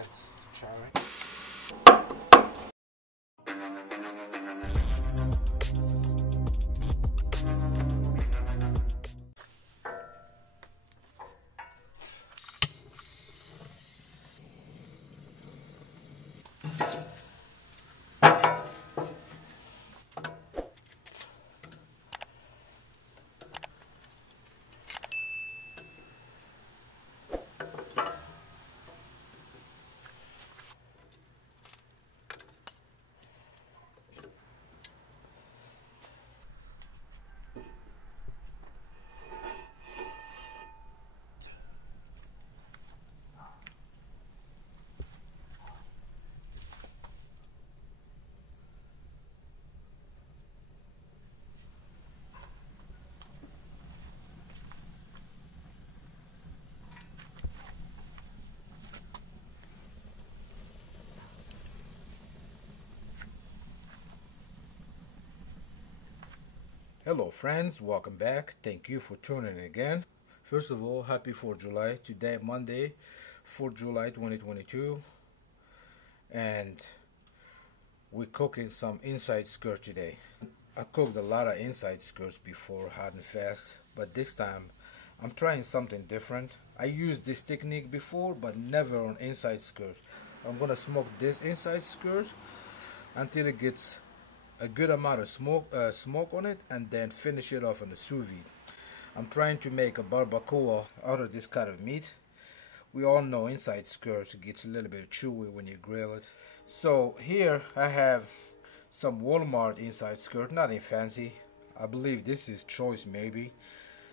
fat charring. Hello friends, welcome back. Thank you for tuning in again. First of all, happy 4th of July. Today, Monday, 4th July 2022. And we're cooking some inside skirt today. I cooked a lot of inside skirts before, hot and fast. But this time, I'm trying something different. I used this technique before, but never on inside skirt. I'm gonna smoke this inside skirt until it gets a good amount of smoke on it, and then finish it off in the sous vide. I'm trying to make a barbacoa out of this kind of meat. We all know inside skirts gets a little bit chewy when you grill it. So here I have some Walmart inside skirt, nothing fancy. I believe this is choice maybe.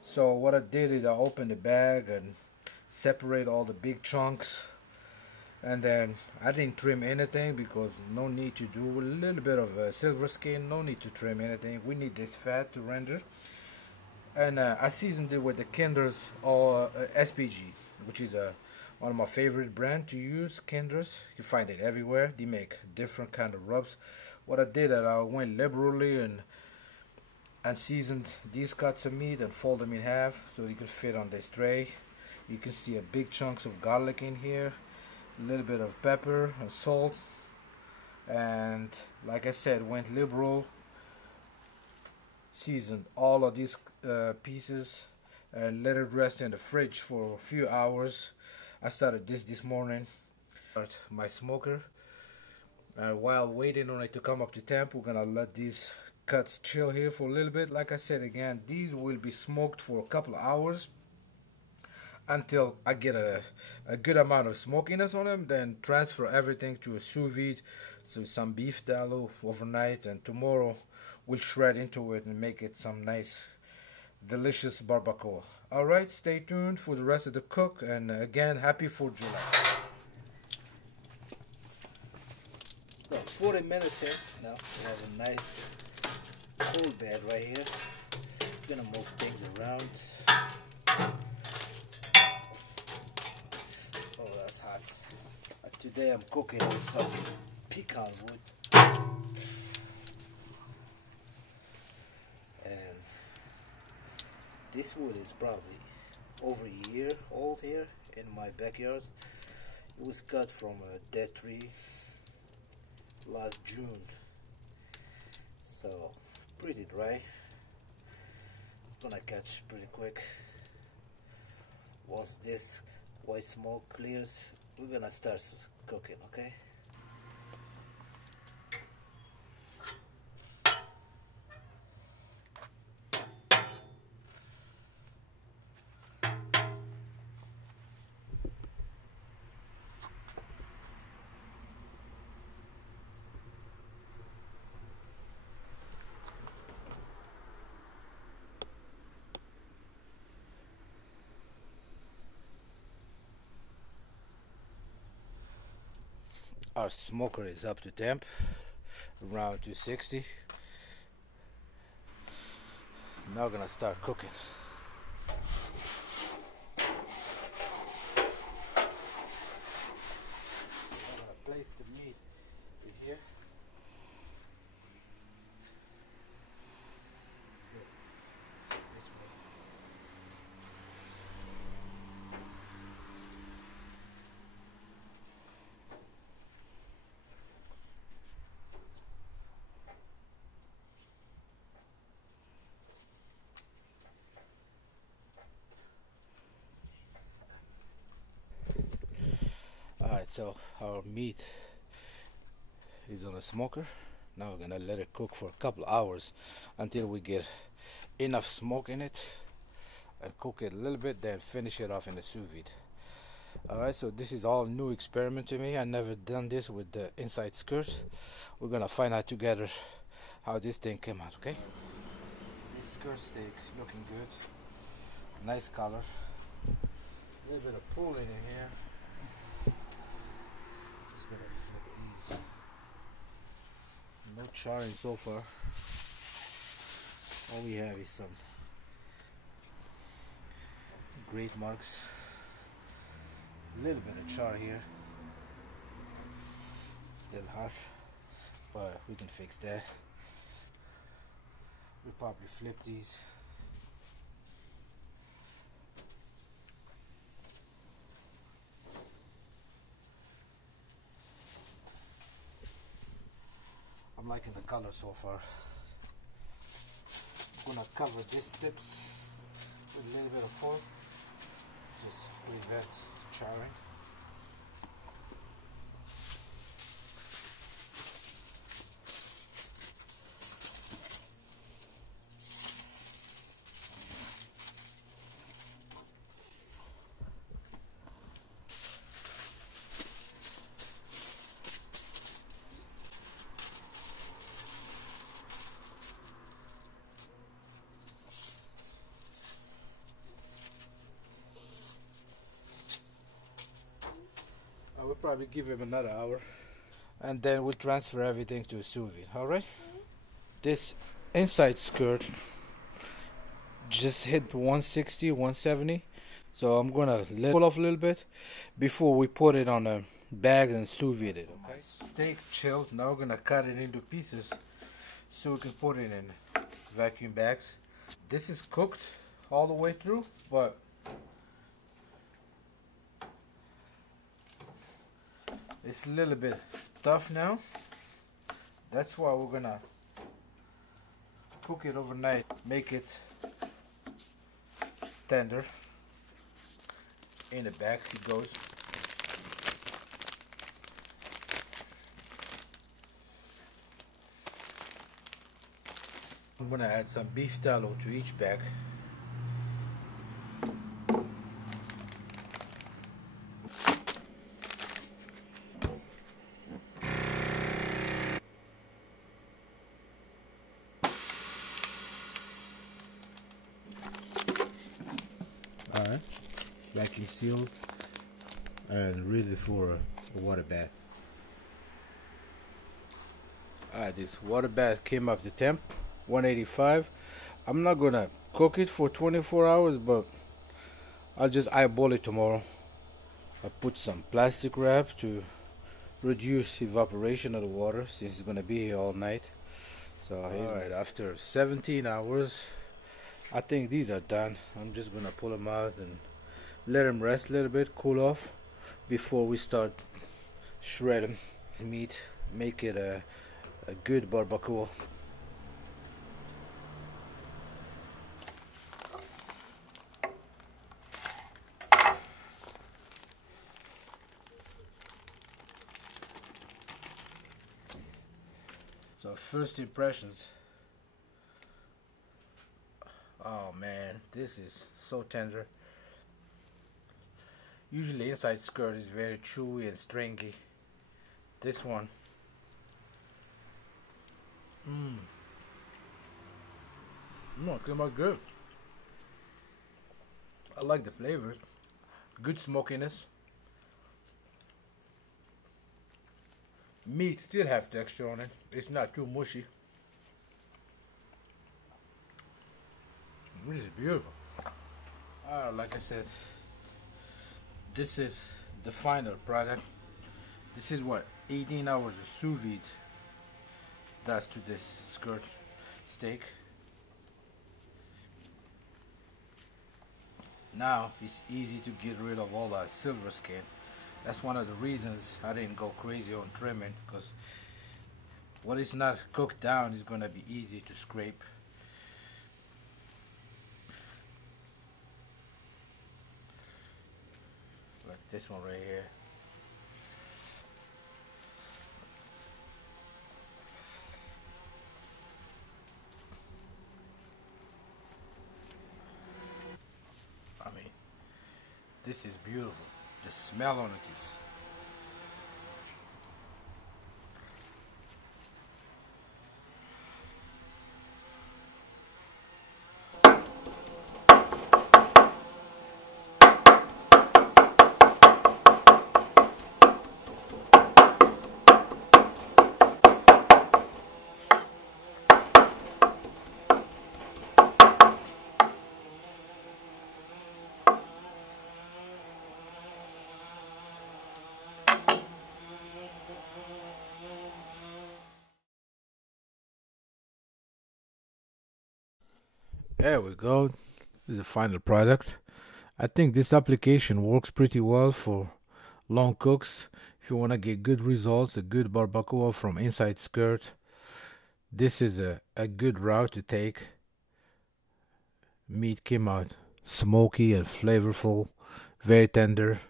So what I did is I opened the bag and separate all the big chunks. And then I didn't trim anything because no need to do. A little bit of silver skin, no need to trim anything. We need this fat to render. And I seasoned it with the Kinder's or SPG, which is one of my favorite brand to use. Kinder's, you find it everywhere. They make different kind of rubs. What I did, I went liberally and seasoned these cuts of meat and fold them in half so they could fit on this tray. You can see a big chunks of garlic in here. A little bit of pepper and salt, and like I said, went liberal, seasoned all of these pieces and let it rest in the fridge for a few hours. I started this morning. My smoker, while waiting on it to come up to temp, we're gonna let these cuts chill here for a little bit. Like I said again, these will be smoked for a couple of hours until I get a good amount of smokiness on them. Then transfer everything to a sous vide, so some beef tallow overnight, and tomorrow we'll shred into it and make it some nice delicious barbacoa. Alright, stay tuned for the rest of the cook, and again, happy 4th of July. About 40 minutes here. Now we have a nice cool bed right here. Gonna move things around. Hot. Today I'm cooking with some pecan wood, and this wood is probably over a year old here in my backyard. It was cut from a dead tree last June, so pretty dry. It's gonna catch pretty quick. Once this white smoke clears, we're gonna start cooking, okay? Our smoker is up to temp, around 260. Now we're gonna start cooking. I'm gonna place the meat in here. So our meat is on a smoker. Now we're gonna let it cook for a couple hours until we get enough smoke in it, and cook it a little bit, then finish it off in the sous vide. Alright, so this is all new experiment to me. I never done this with the inside skirt. We're gonna find out together how this thing came out, okay? This skirt steak looking good. Nice color. A little bit of pulling in here. Just gonna flip these. No charring so far. All we have is some grate marks. A little bit of char here. Still hot, but we can fix that. We'll probably flip these. I'm liking the color so far. I'm gonna cover these tips with a little bit of foil, just prevent charring. I will probably give him another hour, and then we'll transfer everything to a sous vide. All right. This inside skirt just hit 160, 170, so I'm gonna let it cool off a little bit before we put it on a bag and sous vide it. Okay. Steak chilled. Now we're gonna cut it into pieces so we can put it in vacuum bags. This is cooked all the way through, but it's a little bit tough now. That's why we're gonna cook it overnight, make it tender. In the back it goes. I'm gonna add some beef tallow to each bag. Alright, vacuum sealed and ready for a water bath. Alright, this water bath came up to temp 185. I'm not gonna cook it for 24 hours, but I'll just eyeball it tomorrow. I put some plastic wrap to reduce evaporation of the water since it's gonna be here all night. So alright, after 17 hours, I think these are done. I'm just gonna pull them out and let them rest a little bit, cool off, before we start shredding meat, make it a good barbacoa. So first impressions. Oh man, this is so tender. Usually inside skirt is very chewy and stringy. This one, it came out good. I like the flavors. Good smokiness. Meat still have texture on it. It's not too mushy. This is beautiful. Like I said, this is the final product. This is what 18 hours of sous vide does to this skirt steak. Now it's easy to get rid of all that silver skin. That's one of the reasons I didn't go crazy on trimming, because what is not cooked down is going to be easy to scrape. Like this one right here. This is beautiful. The smell on it is. There we go. This is the final product. I think this application works pretty well for long cooks. If you want to get good results, a good barbacoa from inside skirt, this is a good route to take. Meat came out smoky and flavorful, very tender.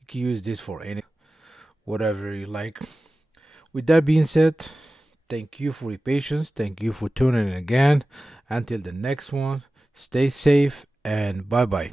You can use this for any, whatever you like. With that being said, thank you for your patience. Thank you for tuning in again. Until the next one, stay safe and bye bye.